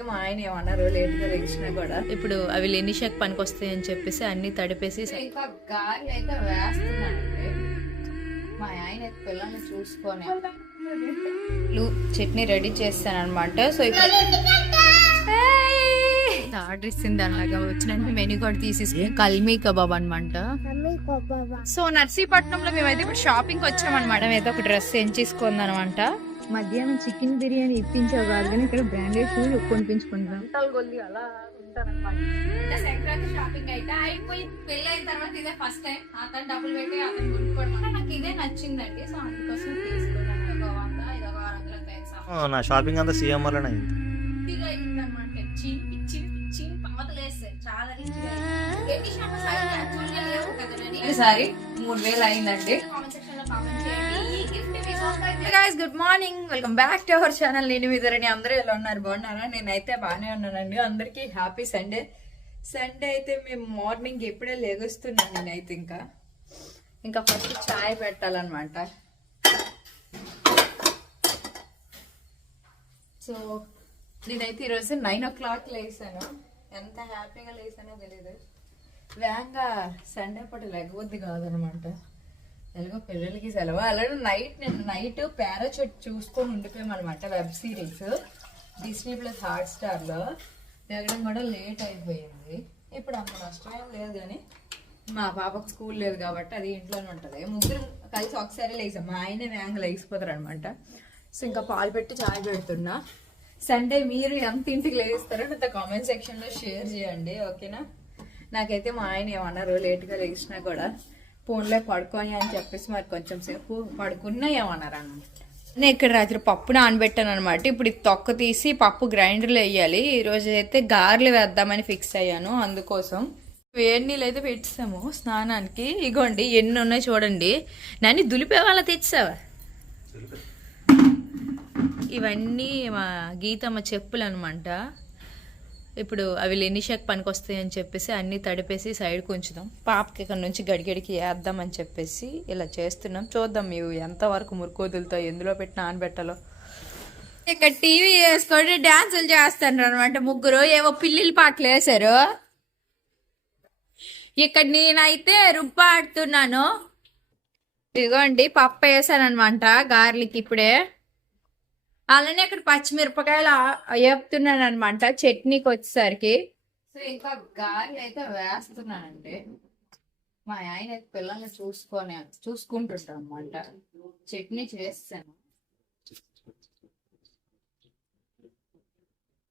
మా ఆయన ఏమన్నారు లేట్గా లేచినా కూడా ఇప్పుడు అవి లెనిషాక్ పనికి వస్తాయి అని చెప్పేసి అన్ని తడిపేసి ఇంకా గాలి అయితే వేస్తున్నానండి. మా ఆయన అయితే పిల్లల్ని చూసుకొని చట్నీ రెడీ చేస్తాను అనమాట. సో ఇప్పుడు ఆర్డర్ ఇస్తుంది అలాగా వచ్చినందుకు మెనూ కూడా తీసేసి కల్మీ కబాబ్ అనమాట. సో నర్సీపట్నంలో మేమైతే ఇప్పుడు షాపింగ్ వచ్చామన్నమాట. మేమైతే ఒక డ్రెస్ ఎంచేసుకుంది అనమాట. మధ్యాహ్నం చికెన్ బిర్యానీ ఇప్పించావు కాదు కానీ ఇక్కడ బ్రాండెడ్ షూలు కొనిపించుకుంటాం. అలా ఉంటారన్నమాట. సంక్రాంతి షాపింగ్ అయితే అయిపోయి పెళ్ళి అయిన తర్వాత ఇదే ఫస్ట్ టైం అతను డబ్బులు పెట్టి అతను కొనుక్కోవడం నాకు ఇదే నచ్చిందండి. సో అందుకోసం తీసుకున్నాను. నా షాపింగ్ అంతా సీఎంఆర్లోనే అయింది. అనమాట ఈసారి 3000 అయిందండి. Guys good morning, welcome back to our channel. నేను మీదరని అందరూ ఎలా ఉన్నారు, బాగున్నారా? నేనైతే బాగానే ఉన్నానండి. అందరికీ హ్యాపీ సండే. సండే అయితే మేము మార్నింగ్ ఎప్పుడే లేగుస్తున్నాను. నేనైతే ఇంకా ఫస్ట్ చాయ్ పెట్టాలన్నమాట. సో నేనైతే ఈరోజు 9 o'clock లేసాను. ఎంత హ్యాపీగా లేసానో తెలియదు. వేగంగా సండే పూట లెగవద్ది కాదనమాట. ఎలాగో పిల్లలకి సెలవు. అలాగే నైట్ పారాచూట్ చూసుకొని ఉండిపోయామన్నమాట. వెబ్ సిరీస్ డిస్నీ ప్లస్ హాట్స్టార్లో లెగడం కూడా లేట్ అయిపోయింది. ఇప్పుడు అంత నష్టం ఏం లేదు కానీ మా పాపకు స్కూల్ లేదు కాబట్టి అది ఇంట్లోనే ఉంటుంది. ముగ్గురు కలిసి ఒకసారి లేసాం. మా ఆయన వేగంగా లేచిపోతారు అనమాట. సో ఇంకా పాలు పెట్టి చాయ్ పెడుతున్నా. సండే మీరు ఎంత ఇంటికి లేస్తారో నాతో కామెంట్ సెక్షన్లో షేర్ చేయండి, ఓకేనా? నాకైతే మా ఆయన ఏమన్నారు లేట్గా లేచినా కూడా ఫోన్లో పడుకొని అని చెప్పేసి మరి కొంచెం సేపు పడుకున్నా ఏమన్నారు అన్నమాట. నేను ఇక్కడ రాత్రి పప్పు నానబెట్టాను అనమాట. ఇప్పుడు ఇది తొక్క తీసి పప్పు గ్రైండర్లో వేయాలి. ఈరోజు అయితే గారెలు వేద్దామని ఫిక్స్ అయ్యాను. అందుకోసం వేడి నీళ్ళు అయితే పెట్టిస్తాము స్నానానికి. ఇగోండి ఎన్ని ఉన్నాయి చూడండి. నన్ను దులిపే వాళ్ళ తెచ్చావా? ఇవన్నీ మా గీతమ్మ చెప్పులు అనమాట. ఇప్పుడు అవి లెనిషాక్ పనికి వస్తాయి అని చెప్పేసి అన్నీ తడిపేసి సైడ్కి ఉంచుదాం. పాపకి ఇక్కడ నుంచి గడిగడికి వేద్దామని చెప్పేసి ఇలా చేస్తున్నాం. చూద్దాం ఇవి ఎంతవరకు మురుకోదులతో ఎందులో పెట్టి నానబెట్టాలో. ఇక్కడ టీవీ వేసుకొని డాన్సులు చేస్తారు అనమాట. ముగ్గురు ఏవో పిల్లిల పాటలు వేసారు. ఇక్కడ నేనైతే రుబ్బాడుతున్నాను. ఇదిగోండి పప్పు వేసాను అనమాట గార్లిక్ ఇప్పుడే. అలానే ఇక్కడ పచ్చిమిరపకాయలు వేపుతున్నాను అనమాట చట్నీకి వచ్చేసరికి. సో ఇంకా గారెలు అయితే వేస్తున్నానండి. మా ఆయన అయితే పిల్లల్ని చూసుకుంటుంటాం అనమాట. చట్నీ చేస్తాను.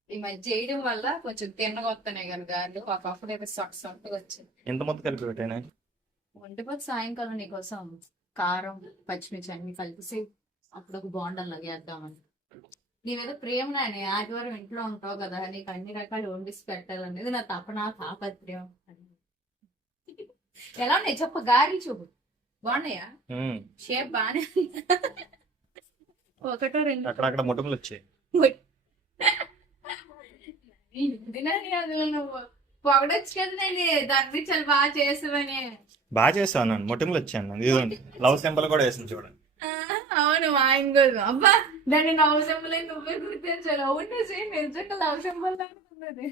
ఈ మధ్య చేయడం వల్ల కొంచెం తిన్నగొస్తున్నాయి కదా గారెలు. ఒకప్పుడు అయితే సొట్టగా వచ్చింది. ఎంత మొత్తం కలిపి పెట్టాను వండిపోతే సాయంకాలం నీకోసం కారం పచ్చిమిర్చి అన్ని కలిపి అప్పుడు ఒక బాండల్లాగా వేద్దామని. నీ మీద ప్రేమ నాని ఆదివారం ఇంట్లో ఉంటావు కదా, నీకు అన్ని రకాలు వండిసి పెట్టాలనేది నా తాపత్రయం. ఎలా ఉన్నాయి చెప్ప గారి చూపు బాగున్నాయా? షేప్ బానే ఒకటో రెండు అక్కడ ముట్టుములు వచ్చాయి. నువ్వు పొగడొచ్చు కదా నేను దాన్ని చాలా బాగా చేసావని. బాగా చేస్తాను. ముట్టుములు వచ్చాను. ఇదిగోండి లవ్ సింబల్ కూడా వేసింది చూడండి. అవును మా ఆయన కూడా అబ్బా దాన్ని లవ్ సింబల్ నువ్వే గుర్తించాలి. అవును నిజంగా లవ్ సింబల్ ఉన్నది.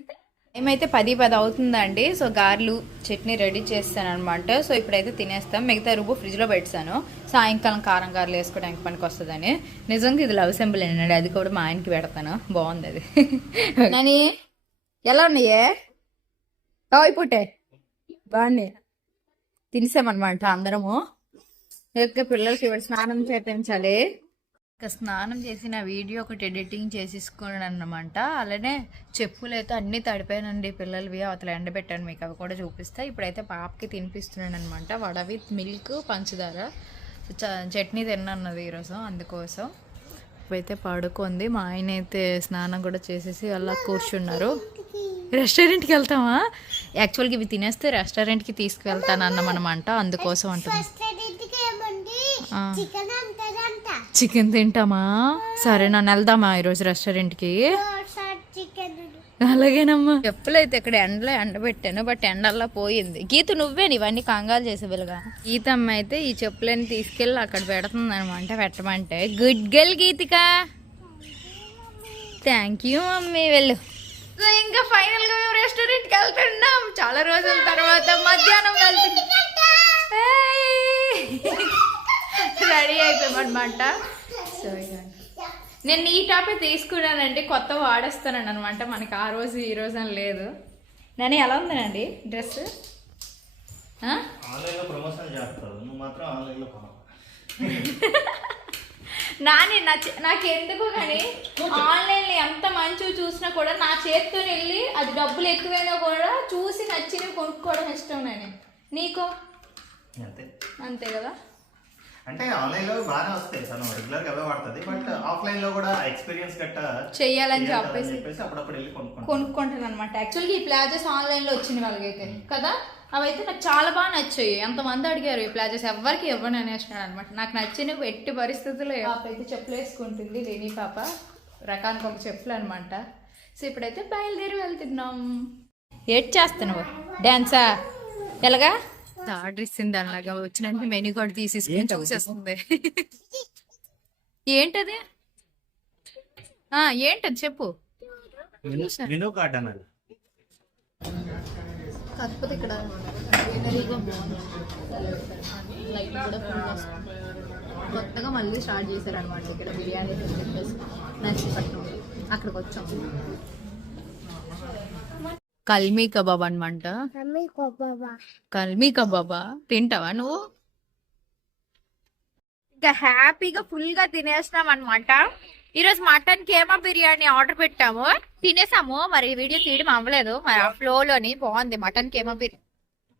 ఏమైతే 10 అవుతుందండి. సో గారెలు చట్నీ రెడీ చేస్తాను అనమాట. సో ఇప్పుడైతే తినేస్తాం. మిగతా రుబ్బు ఫ్రిడ్జ్ లో పెట్టాను. సాయంకాలం కారం గారెలు వేసుకోవడానికి పనికి వస్తుందని. నిజంగా ఇది లవ్ సింబల్ ఏంటండి. అది కూడా మా ఆయనకి పెడతాను. బాగుంది అది. నాని ఎలా ఉన్నాయే పుట్టే బాగున్నాయి. తినేసామన్నమాట అందరము. పిల్లలకి ఇప్పుడు స్నానం చేయించాలి. ఇంకా స్నానం చేసిన వీడియో ఒకటి ఎడిటింగ్ చేసేసుకున్నాను అన్నమాట. అలానే చెప్పులు అయితే అన్నీ తడిపోయానండి పిల్లలవి. అవతల ఎండబెట్టాను, మీకు అవి కూడా చూపిస్తా. ఇప్పుడైతే పాపకి తినిపిస్తున్నాను అనమాట. వడ విత్ మిల్క్ పంచదార. చట్నీ తిన్నది ఈరోజు, అందుకోసం. ఇప్పుడైతే పడుకుంది. మా ఆయన అయితే స్నానం కూడా చేసేసి అలా కూర్చున్నారు. రెస్టారెంట్కి వెళ్తామా? యాక్చువల్గా ఇవి తినేస్తే రెస్టారెంట్కి తీసుకువెళ్తాను అన్నమాట. అందుకోసం అంటుంది. చికెన్ తింటామా? సరే నన్ను వెళ్దామా ఈరోజు రెస్టారెంట్కి? అలాగేనమ్మా. చెప్పులైతే ఇక్కడ ఎండలో ఎండబెట్టాను, బట్ ఎండల్లో పోయింది. గీత నువ్వే ఇవన్నీ కంగాలు చేసే పిల్లగా. గీతమ్మ అయితే ఈ చెప్పులని తీసుకెళ్ళి అక్కడ పెడుతుంది అనమాట. పెట్టమంటే good girl Geethika. Thank you mummy. వెళ్ళు సో ఇంకా ఫైనల్ గా మేము రెస్టారెంట్ కి వెళ్తున్నాం చాలా రోజుల తర్వాత మధ్యాహ్నం వెళ్తున్నాం రెడీ అయిపోయామన్నమాట. సో నేను ఈ టాపే తీసుకున్నానండి, కొత్త వాడేస్తానండి అనమాట. మనకి ఆ రోజు ఈ రోజు అని లేదు. నేను ఎలా ఉందనండి డ్రెస్? ఆన్లైన్లో ప్రమోషన్ చేస్తారు, నువ్వు మాత్రం ఆన్లైన్లో నాని నాకు ఎందుకు కానీ ఆన్లైన్లో ఎంత మంచిగా చూసినా కూడా నా చేతితో వెళ్ళి అది డబ్బులు ఎక్కువైనా కూడా చూసి నచ్చినవి కొనుక్కోవడం ఇష్టం. నేను నీకు అంతే కదా. అంటే ఆన్లైన్ లో బాగానే వస్తాయి, తను రెగ్యులర్ గా అవే వాడుతుంది. బట్ ఆఫ్లైన్ లో కూడా ఎక్స్పీరియన్స్ గట్ట చెయ్యాలని చెప్పేసి అప్పుడప్పుడు వెళ్ళి కొనుక్కుంటాను అనమాట. యాక్చువల్గా ఈ ప్లాజెస్ ఆన్లైన్ లో వచ్చిన వాళ్ళకైతే కదా, అవైతే నాకు చాలా బాగా నచ్చాయి. ఎంతమంది అడిగారు ఈ ప్లాజెస్, ఎవరికి ఇవ్వని అనేసినాడు అనమాట. నాకు నచ్చినవి ఎట్టి పరిస్థితుల్లో పాప అయితే చెప్పులు వేసుకుంటుంది, లేని పాప రకానికి ఒక చెప్పులు అనమాట. సో ఇప్పుడైతే బయలుదేరి వెళ్తున్నాం. ఏడ్ చేస్తున్నావు డాన్సా ఎలాగా ఆర్డర్ ఇస్తుంది అలాగా వచ్చినంటే మెనూ కార్డు తీసేసుకుని చూసేస్తుంది. ఏంటది ఏంటది చెప్పు. మెనూ కార్డ్ అన్నది కాకపోతే ఇక్కడ లైట్ కూడా కొత్తగా మళ్ళీ స్టార్ట్ చేశారనమాట ఇక్కడ బిర్యానీ నర్సీపట్నం. అక్కడికి వచ్చాం. కల్మీ కబాబ్ అనమాట. కల్మీ కబాబా తింటావా నువ్వు? ఇంకా హ్యాపీగా ఫుల్ గా తినేసినాం అనమాట. ఈరోజు మటన్ కేమా బిర్యానీ ఆర్డర్ పెట్టాము, తినేసాము. మరి వీడియో తీయడం అవ్వలేదు, మరి ఆ ఫ్లో లోని బాగుంది మటన్ కేమా బిర్యానీ.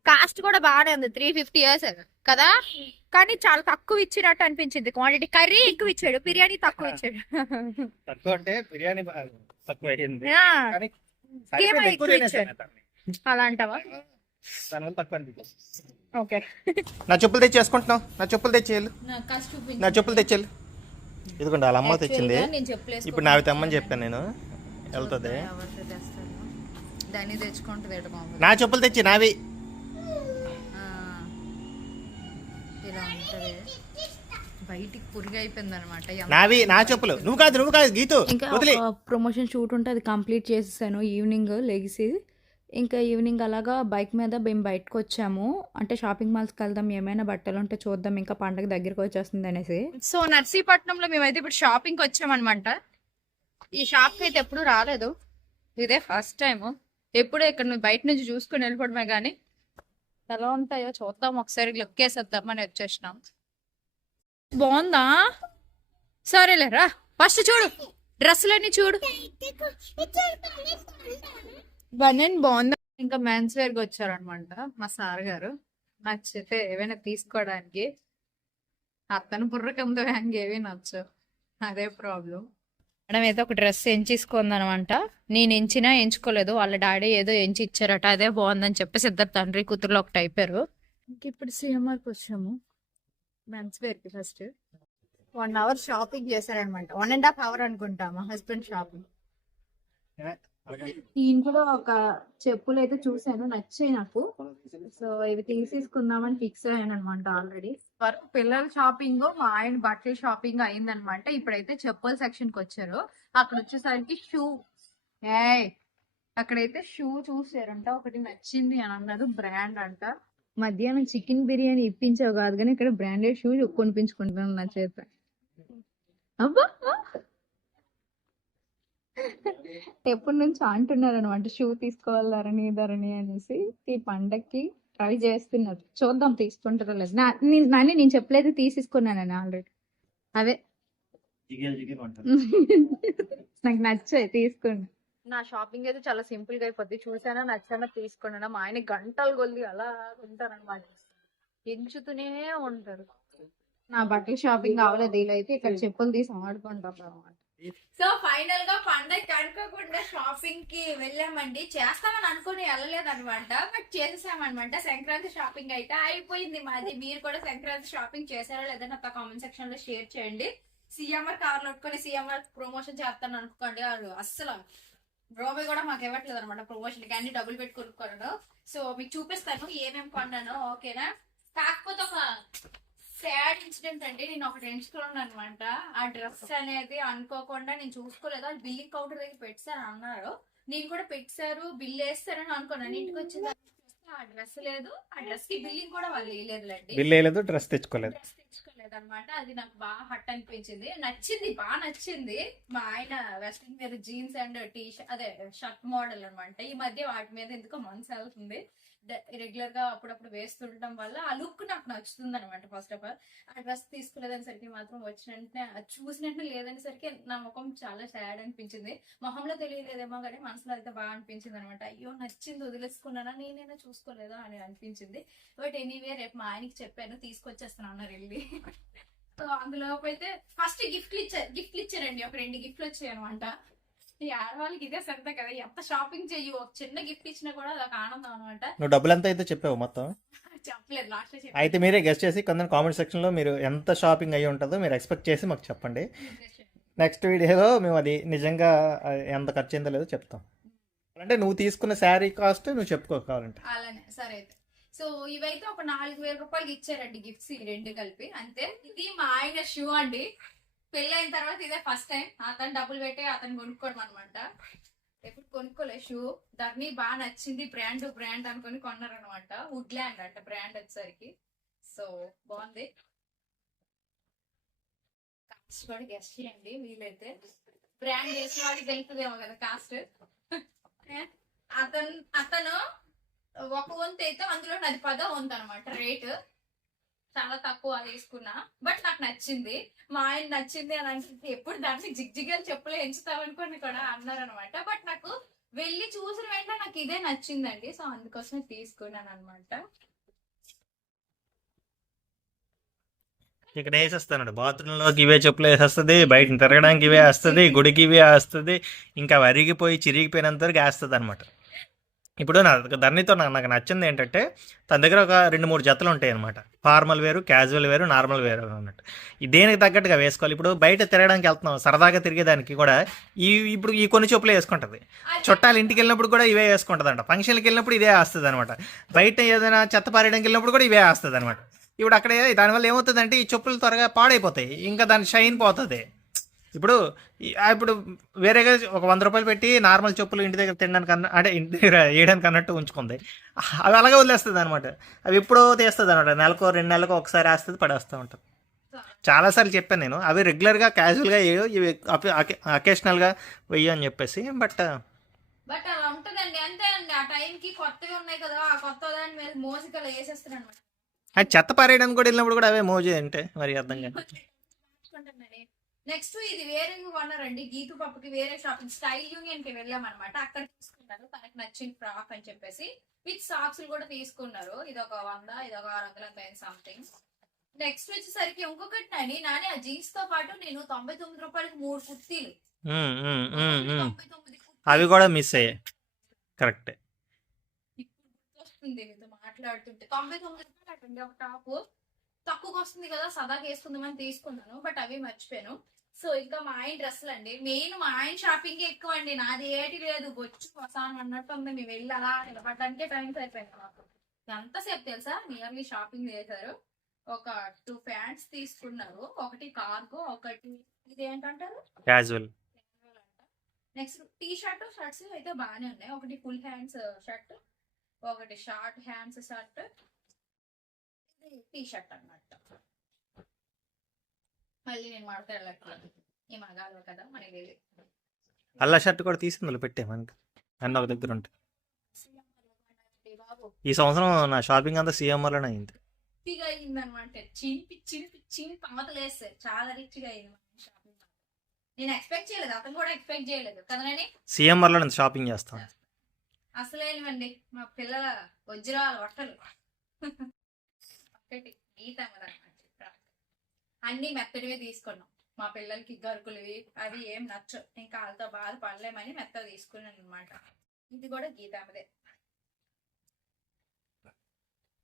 కాస్ట్ కూడా బాగానే ఉంది, 350 years కదా. కానీ చాలా తక్కువ ఇచ్చినట్టు అనిపించింది. క్వాంటిటీ కర్రీ ఎక్కువ ఇచ్చాడు, బిర్యానీ తక్కువ ఇచ్చాడు. తక్కువ అంటే బిర్యానీ తక్కువ అయింది, అలా అంటావా? ఓకే నా చెప్పులు తెచ్చేసుకుంటున్నావు, నా చెప్పులు తెచ్చేయాలి, నా చెప్పులు తెచ్చేయాలి. ఇదిగోండి వాళ్ళ అమ్మ తెచ్చింది, ఇప్పుడు నావి తెమ్మని చెప్పాను నేను. వెళ్తుంది దాన్ని తెచ్చుకుంటుంది. నా చెప్పులు తెచ్చి నావి ఇలా ఉంటది, బయటికి పురుగు అయిపోయింది అనమాట. నావి నా చెప్పులు, నువ్వు కాదు గీతు. ఇంకా ప్రమోషన్ షూట్ ఉంటే అది కంప్లీట్ చేసేసాను ఈవినింగ్ లెగిసి. ఇంకా ఈవినింగ్ అలాగా బైక్ మీద మేము బయటకు వచ్చాము. అంటే షాపింగ్ మాల్స్కి వెళ్దాం, ఏమైనా బట్టలు ఉంటే చూద్దాం, ఇంకా పండగ దగ్గరికి వచ్చేస్తుంది అనేసి. సో నర్సీపట్నంలో మేమైతే ఇప్పుడు షాపింగ్కి వచ్చామన్నమాట. ఈ షాప్కి అయితే ఎప్పుడు రాలేదు, ఇదే ఫస్ట్ టైం. ఎప్పుడు ఇక్కడ నువ్వు బయట నుంచి చూసుకుని వెళ్ళిపోవడమే, కానీ ఎలా ఉంటాయో చూద్దాం ఒకసారి, లుక్ వేసేద్దామని వచ్చేసినాం. బాగుందా? సరేలేరా, ఫస్ట్ చూడు డ్రెస్సులన్నీ చూడు. బనీన్ బాగుందా? ఇంకా మెన్స్ వేర్కి వచ్చారనమాట మా సార్ గారు. నచ్చితే ఏవైనా తీసుకోవడానికి. అతను బుర్రకంతో ఏవి నచ్చు, అదే ప్రాబ్లం. మేడం అయితే ఒక డ్రెస్ ఎంచుకుందనమాట. నేను ఎంచుకోలేదు, వాళ్ళ డాడీ ఏదో ఎంచి ఇచ్చారట, అదే బాగుందని చెప్పేసి ఇద్దరు తండ్రి కూతురులో ఒకటి అయిపోయారు. ఇంక ఇప్పుడు సిఎంఆర్కి వచ్చాము మెన్స్ వేర్కి. ఫస్ట్ 1 hour షాపింగ్ చేశారనమాట, 1.5 hours అనుకుంటా మా హస్బెండ్ షాపింగ్. నేను కూడా ఒక చెప్పులు అయితే చూసాను, నచ్చాయి నాకు. సో ఇవి తీసేసుకుందామని ఫిక్స్ అయ్యాను అనమాట. ఆల్రెడీ వరకు పిల్లల షాపింగ్, మా ఆయన బట్టల షాపింగ్ అయిందనమాట. ఇప్పుడైతే చెప్పుల సెక్షన్ కి వచ్చారు. అక్కడ వచ్చేసరికి షూ, అక్కడైతే షూ చూసారంట, ఒకటి నచ్చింది అని అన్నారు, బ్రాండ్ అంట. మధ్యాహ్నం చికెన్ బిర్యానీ ఇప్పించావు కాదు కానీ ఇక్కడ బ్రాండెడ్ షూ కొనిపించుకుంటున్నాను నా చేత. అబ్బా ఎప్పటి నుంచి అంటున్నారు అనమాట షూ తీసుకోవాలని ధరణి అనేసి. ఈ పండక్కి ట్రై చేస్తున్నారు, చూద్దాం తీసుకుంటారో లేదు. నాని నేను చెప్పలేదు, తీసేసుకున్నానని ఆల్రెడీ. అవే నాకు నచ్చాయి, తీసుకున్నా. నా షాపింగ్ అయితే చాలా సింపుల్ గా అయిపోద్ది. చూసానా, నచ్చానా, తీసుకున్నా. మా ఆయన గంటలు కొద్ది అలా ఉంటారనమాట, ఎంచుతూనే ఉంటారు. నా బట్టల షాపింగ్ అవ్వలేదు, వీళ్ళైతే ఇక్కడ చెప్పులు తీసి ఆడుకుంటారు అనమాట. సో ఫైనల్ గా పండగ అనుకోకుండా షాపింగ్ కి వెళ్ళామండి. చేస్తామని అనుకుని వెళ్ళలేదు అనమాట, బట్ చేసేసామన్నమాట. సంక్రాంతి షాపింగ్ అయితే అయిపోయింది మాది. మీరు కూడా సంక్రాంతి షాపింగ్ చేశారో లేదా నాకు కామెంట్ సెక్షన్ లో షేర్ చేయండి. సిఎంఆర్ కార్లో పెట్టుకొని సిఎంఆర్ ప్రమోషన్ చేస్తాను అనుకోండి, అస్సలు రూపాయి కూడా మాకు ఇవ్వట్లేదు అనమాట ప్రమోషన్ కి, అన్ని డబ్బులు పెట్టి కొనుక్కోను. సో మీకు చూపిస్తాను ఏమేమి కొన్నాను, ఓకేనా? కాకపోతే ఒక సాడ్ ఇన్సిడెంట్ అండి, నేను ఒకటి ఎంచుకున్నాను అనమాట. ఆ డ్రెస్ అనేది అనుకోకుండా నేను చూసుకోలేదు, అది బిల్లింగ్ కౌంటర్ దగ్గర పెట్టాను అన్నారు. నేను కూడా పెట్టారు బిల్ వేస్తారని అనుకున్నాను. ఇంటికి వచ్చిన ఆ డ్రెస్ లేదు, ఆ డ్రెస్ కి బిల్లింగ్ కూడా వాళ్ళు వేయలేదులేండి. బిల్ వేయలేదు, డ్రెస్ తెచ్చుకోలేదు. డ్రెస్ తెచ్చుకోలేదు అనమాట. అది నాకు బాగా హట్ అనిపించింది. నచ్చింది, బాగా నచ్చింది. మా ఆయన western wear jeans and T shirt అదే షర్ట్ మోడల్ అనమాట. ఈ మధ్య వాటి మీద ఎందుకో మనసు వెళ్తుంది. రెగ్యులర్ గా అప్పుడప్పుడు వేస్తుండటం వల్ల ఆ లుక్ నాకు నచ్చుతుంది అనమాట. ఫస్ట్ ఆఫ్ ఆల్ ఆ డ్రెస్ తీసుకునేసరికి మాత్రం వచ్చిన చూసినట్టు లేదనేసరికి నా ముఖం చాలా సాడ్ అనిపించింది. మొహంలో తెలియలేదేమో కానీ మనసులో అయితే బాగా అనిపించింది అనమాట. అయ్యో నచ్చింది వదిలేసుకున్నానా, నేనైనా చూసుకోలేదా అని అనిపించింది. బట్ ఎనీవే రేపు మా ఆయనకి చెప్పాను తీసుకొచ్చేస్తాను అన్నారు వెళ్ళి. సో అందులో అయితే ఫస్ట్ గిఫ్ట్లు ఇచ్చారండి. ఒక 2 గిఫ్ట్లు వచ్చాయి అనమాట. ఈ ఆడవాళ్ళకి ఇదే సొంత కదా, ఎంత షాపింగ్ చెయ్యి ఒక చిన్న గిఫ్ట్ ఇచ్చినా కూడా అదొక ఆనందం అనమాట. నువ్వు డబ్బులు ఎంత అయితే చెప్పావు మొత్తం? చెప్పలేదు, లాస్ట్ లో అయితే మీరే గెస్ట్ చేసి కొంత కామెంట్ సెక్షన్లో మీరు ఎంత షాపింగ్ అయ్యి ఉంటుందో మీరు ఎక్స్పెక్ట్ చేసి మాకు చెప్పండి. నెక్స్ట్ వీడియోలో మేము అది నిజంగా ఎంత ఖర్చు అయిందో లేదో చెప్తాం. అంటే నువ్వు తీసుకున్న శారీ కాస్ట్ నువ్వు చెప్పుకోవాలంటే. అలానే సరే అయితే. సో ఇవైతే ఒక 4000 రూపాయలకి ఇచ్చారండి గిఫ్ట్స్, ఈ 2 కలిపి అంతే. ఇది మా ఆయన షూ అండి. పెళ్ళైన తర్వాత ఇదే ఫస్ట్ టైం అతను డబ్బులు పెట్టి అతను కొనుక్కోవడం అనమాట. ఎప్పుడు కొనుక్కోలే షూ. ధర్ని బాగా నచ్చింది, బ్రాండ్ అనుకుని కొన్నారనమాట. వుడ్లాండ్ అంట బ్రాండ్ వచ్చేసరికి. సో బాగుంది. కాస్ట్ కూడా గెస్ట్ చేయండి వీలైతే. బ్రాండ్ చేసిన వాడికి తెలుస్తుందేమో కదా కాస్ట్. అతను ఒక వంతు అయితే అందులో అది 10వ వంతు అనమాట రేటు. చాలా తక్కువ తీసుకున్నా, బట్ నాకు నచ్చింది. మా ఆయన నచ్చింది అని అంటే ఎప్పుడు దాన్ని జిగ్జిగలు చెప్పులు ఎంచుతామనుకొని కూడా అన్నారనమాట. బట్ నాకు వెళ్ళి చూసిన వెంటనే నాకు ఇదే నచ్చిందండి. సో అందుకోసమే తీసుకున్నాను అనమాట. ఇక్కడ వేసేస్తాను, బాత్రూంలోకి ఇవే చెప్పులు వేసేస్తుంది, బయట తిరగడానికి ఇవే వేస్తుంది, గుడికి ఇవే వేస్తుంది, ఇంకా వరిగిపోయి చిరిగిపోయినంత వరకు వేస్తుంది అనమాట. ఇప్పుడు ధరణితో నాకు నచ్చింది ఏంటంటే తన దగ్గర ఒక 2-3 జతలు ఉంటాయి అనమాట. ఫార్మల్ వేరు, క్యాజువల్ వేరు, నార్మల్ వేరు అన్నట్టు. దేనికి తగ్గట్టుగా వేసుకోవాలి. ఇప్పుడు బయట తిరగడానికి వెళ్తున్నాం, సరదాగా తిరిగేదానికి కూడా ఇప్పుడు ఈ కొన్ని చెప్పులు వేసుకుంటుంది. చుట్టాలు ఇంటికి వెళ్ళినప్పుడు కూడా ఇవే వేసుకుంటుంది అంట. ఫంక్షన్కి వెళ్ళినప్పుడు ఇదే వేస్తుంది అనమాట. బయట ఏదైనా చెత్త పారేయడానికి వెళ్ళినప్పుడు కూడా ఇవే వేస్తుంది అనమాట. ఇప్పుడు అక్కడ దానివల్ల ఏమవుతుందంటే ఈ చెప్పులు త్వరగా పాడైపోతాయి, ఇంకా దాని షైన్ పోతుంది. ఇప్పుడు వేరేగా ఒక 100 రూపాయలు పెట్టి నార్మల్ చెప్పులు ఇంటి దగ్గర తినడానికి అంటే ఇంటి దగ్గర వేయడానికి అన్నట్టు ఉంచుకుంది. అవి అలాగే వదిలేస్తుంది అనమాట. అవి ఎప్పుడో తీస్తుంది అనమాట. 2 నెలలకు ఒకసారి వేస్తుంది, పడేస్తూ ఉంటుంది. చాలాసార్లు చెప్పాను నేను, అవి రెగ్యులర్గా క్యాజువల్గా వేయో, ఇవి అకేషనల్గా వెయ్యి అని చెప్పేసి. బట్ అలా ఉంటుందండి, అంతే అండి. ఆ టైంకి కొత్తవి ఉన్నాయి కదా, ఆ కొత్త దాని మీద మోసికలు వేసేస్తాను అనమాట. అది చెత్త పారేయడానికి కూడా వెళ్ళినప్పుడు కూడా అవే మోజీ అంటే మరి అర్థం కాదు. నెక్స్ట్ ఇది వేరే కొన్నారండి. గీతు పప్పుకి వేరే షాపింగ్ స్టైల్ యూనియన్ కి వెళ్ళామన్నమాట. అక్కడ తీసుకున్నారు తనకు నచ్చిన ఫ్రాక్ అని చెప్పేసి. విత్ సాక్స్ కూడా తీసుకున్నారు. ఇది ఒక 100, ఇది ఒక 600 సంథింగ్. నెక్స్ట్ వచ్చేసరికి ఇంకొకటి అండి, నాని ఆ జీన్స్ తో పాటు నేను 99 రూపాయలకి 3 కుర్తీలు, 99 అవి కూడా మిస్ అయ్యాయి. కరెక్ట్. ఇప్పుడు వస్తుంది మీతో మాట్లాడుతుంటే 99 రూపాయలు అటండి ఒక టాప్. తక్కువకి వస్తుంది కదా, సదాకి వేసుకుందామని తీసుకున్నాను, బట్ అవి మర్చిపోయాను. సో ఇంకా మా ఆయన డ్రెస్సులు అండి. మెయిన్ మా ఆయన షాపింగ్ ఎక్కువ అండి, నాది ఏటి లేదు, బొచ్చు వసాను అన్నట్టు ఉంది. మేము వెళ్ళి అలా నిలబడడానికే టైం సరిపోయింది మాకు. ఎంతసేపు తెలుసా, నియర్లీ షాపింగ్ చేశారు. ఒక 2 ప్యాంట్స్ తీసుకున్నారు, ఒకటి కార్గో, ఒకటి ఇది ఏంటంటారు casual. Next T shirt shirts అయితే బాగానే ఉన్నాయి. ఒకటి ఫుల్ హ్యాండ్స్ షర్ట్, ఒకటి short hands shirt, T shirt అన్నమాట. మళ్ళీ నేను మాట్లాడలేదు, ఈ మగాలు కదా మనకి తెలియదు. అల్లా షర్ట్ కూడా తీసింది పెట్టే మనకి అన్న ఒక దగ్గర ఉంటే. ఈ సంవత్సరం నా షాపింగ్ అంతా సిఎంఆర్లోనే అయింది. రిచ్గా అయింది అనమాట. చింపి పాతలేస్తారు. చాలా రిచ్గా అయింది షాపింగ్. నేను ఎక్స్పెక్ట్ చేయలేదు, అతను కూడా ఎక్స్పెక్ట్ చేయలేదు కదా. సిఎంఆర్లో నేను షాపింగ్ చేస్తాను. అసలేనివ్వండి మా పిల్లల వజ్రాలు బట్టలు. ఒకటి గీతమ్మది అనమాట. అన్ని మెత్తడివే తీసుకున్నాం. మా పిల్లలకి గరుకులవి అవి ఏం నచ్చు, ఇంకా వాళ్ళతో బాధ పడలేమని మెత్తగా తీసుకున్నాను అనమాట. ఇది కూడా గీతమ్మదే.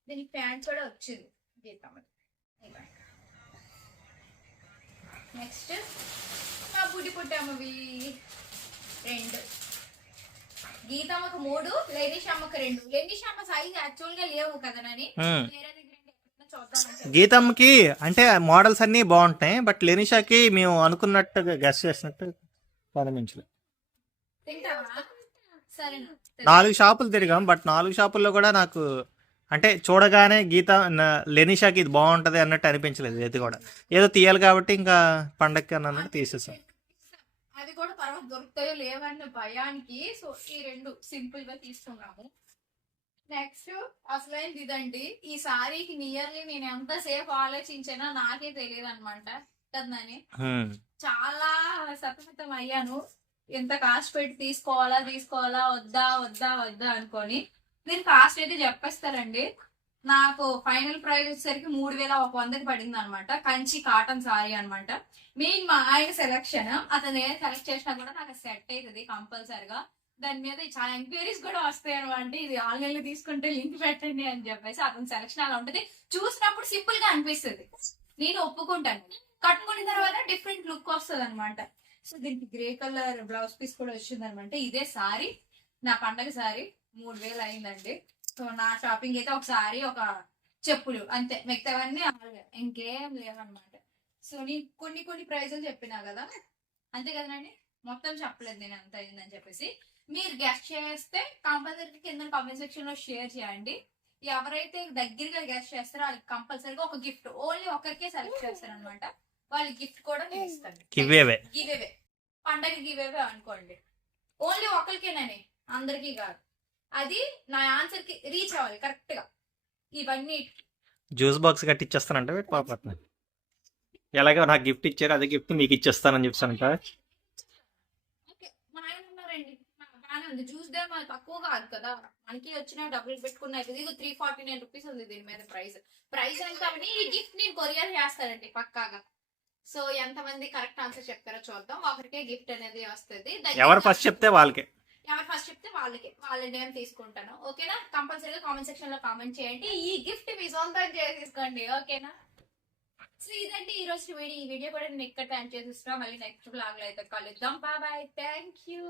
దీనికి ప్యాంట్ కూడా వచ్చింది గీతమ్మది. నెక్స్ట్ మా బుడ్డి పుట్టమ్మవి 2, గీతమ్మకు 3, లెనిష్ అమ్మకు 2. లెనిష్ అమ్మ సైజ్ యాక్చువల్ గా లేవు కదా నని, వేరే దగ్గర గీతమ్మకి అంటే మోడల్స్ అన్ని బాగుంటాయి, బట్ లెనిషాకి మేము అనుకున్నట్టుగా గెస్ చేసినట్టు ప్రారంభించలేదు. తింటావా? సరే 4 షాపులు తిరిగాం, బట్ 4 షాపుల్లో కూడా నాకు అంటే చూడగానే లెనిషాకి ఇది బాగుంటది అన్నట్టు అనిపించలేదు. ఏది కూడా ఏదో తీయాలి కాబట్టి ఇంకా పండక్కి అన్నట్టు తీసేసాం. అది కూడా తర్వాత దొరుకుతాయో లేవన్న భయానికి సో ఈ 2 సింపుల్ గా తీసుకున్నాము. నెక్స్ట్ అసలైంది ఇదండి. ఈ సారీకి నియర్లీ నేను ఎంత సేపు ఆలోచించానో నాకే తెలియదు అనమాట కదని. చాలా సతమతం అయ్యాను, ఎంత కాస్ట్ పెట్టి తీసుకోవాలా వద్దా అనుకొని. నేను కాస్ట్ అయితే చెప్పేస్తారండి. నాకు ఫైనల్ ప్రైస్ వచ్చేసరికి 3100కి పడింది అనమాట. కంచి కాటన్ సారీ అనమాట. మెయిన్ మా ఆయన సెలెక్షన్, అతను ఏం సెలెక్ట్ చేసినా కూడా నాకు సెట్ అవుతుంది కంపల్సరిగా. దాని మీద చాలా ఎంక్వైరీస్ కూడా వస్తాయి అనమాట. ఇది ఆన్లైన్ లో తీసుకుంటే లింక్ పెట్టండి అని చెప్పేసి అతని సెలెక్షన్ అలా ఉంటుంది. చూసినప్పుడు సింపుల్ గా అనిపిస్తుంది, నేను ఒప్పుకుంటాను. కట్టుకున్న తర్వాత డిఫరెంట్ లుక్ వస్తుంది అనమాట. సో దీనికి గ్రే కలర్ బ్లౌజ్ పీస్ కూడా వచ్చింది అనమాట. ఇదే సారీ, నా పండగ సారీ 3000 అయిందండి. సో నా షాపింగ్ అయితే ఒక సారీ, ఒక చెప్పులు అంతే, మిగతావన్నీ ఇంకేం లేవన్నమాట. సో నేను కొన్ని ప్రైజులు చెప్పినా కదా, అంతే కదండి, మొత్తం చెప్పలేదు నేను ఎంత అయిందని చెప్పేసి. మీరు గెస్ట్ చేస్తే కంపల్సరీ కింద కామెంట్ సెక్షన్ లో షేర్ చేయండి. ఎవరైతే దగ్గరగా గెస్ట్ చేస్తారో వాళ్ళకి కంపల్సరీగా ఒక గిఫ్ట్, ఓన్లీ ఒకరికే సెలెక్ట్ చేస్తారు అనమాట. వాళ్ళ గిఫ్ట్ కూడా నేను ఇస్తాను. గివేవే పండగ గివేవే అనుకోండి, ఓన్లీ ఒకరికేనని, అందరికీ కాదు. అది నా ఆన్సర్ కి రీచ్ అవ్వాలి కరెక్ట్ గా. ఇవన్నీ జ్యూస్ బాక్స్ కట్టిచ్చేస్తానంటే పాప ఎలాగో నాకు గిఫ్ట్ ఇచ్చారు, అదే గిఫ్ట్ మీకు ఇచ్చేస్తానని చెప్తానంట. మా ఆయన ఉన్నారండి, బాగానే ఉంది. జ్యూస్ డే తక్కువ కాదు కదా, మనకి వచ్చిన డబ్బులు పెట్టుకున్న 349 రూపీస్ ఉంది దీని మీద ప్రైస్ ఎంత అని. ఈ గిఫ్ట్ నేను కొరియర్ చేస్తానండి పక్కాగా. సో ఎంతమంది కరెక్ట్ ఆన్సర్ చెప్తారో చూద్దాం. ఒకరికే గిఫ్ట్ అనేది వస్తుంది. ఎవరు ఫస్ట్ చెప్తే వాళ్ళకే, వాళ్ళ నేమ్ తీసుకుంటాను. ఓకేనా? కంపల్సరీగా కామెంట్ సెక్షన్ లో కామెంట్ చేయండి. ఈ గిఫ్ట్ మీ సొంతం చేసేసుకోండి. ఓకేనా? సో ఇదండి ఈ రోజు వీడియో. ఈ వీడియో కూడా నేను ఇక్కడ టైం చేసిస్తున్నా. మళ్ళీ నెక్స్ట్ బ్లాగ్ లో అయితే కలుద్దాం. Bye, thank you.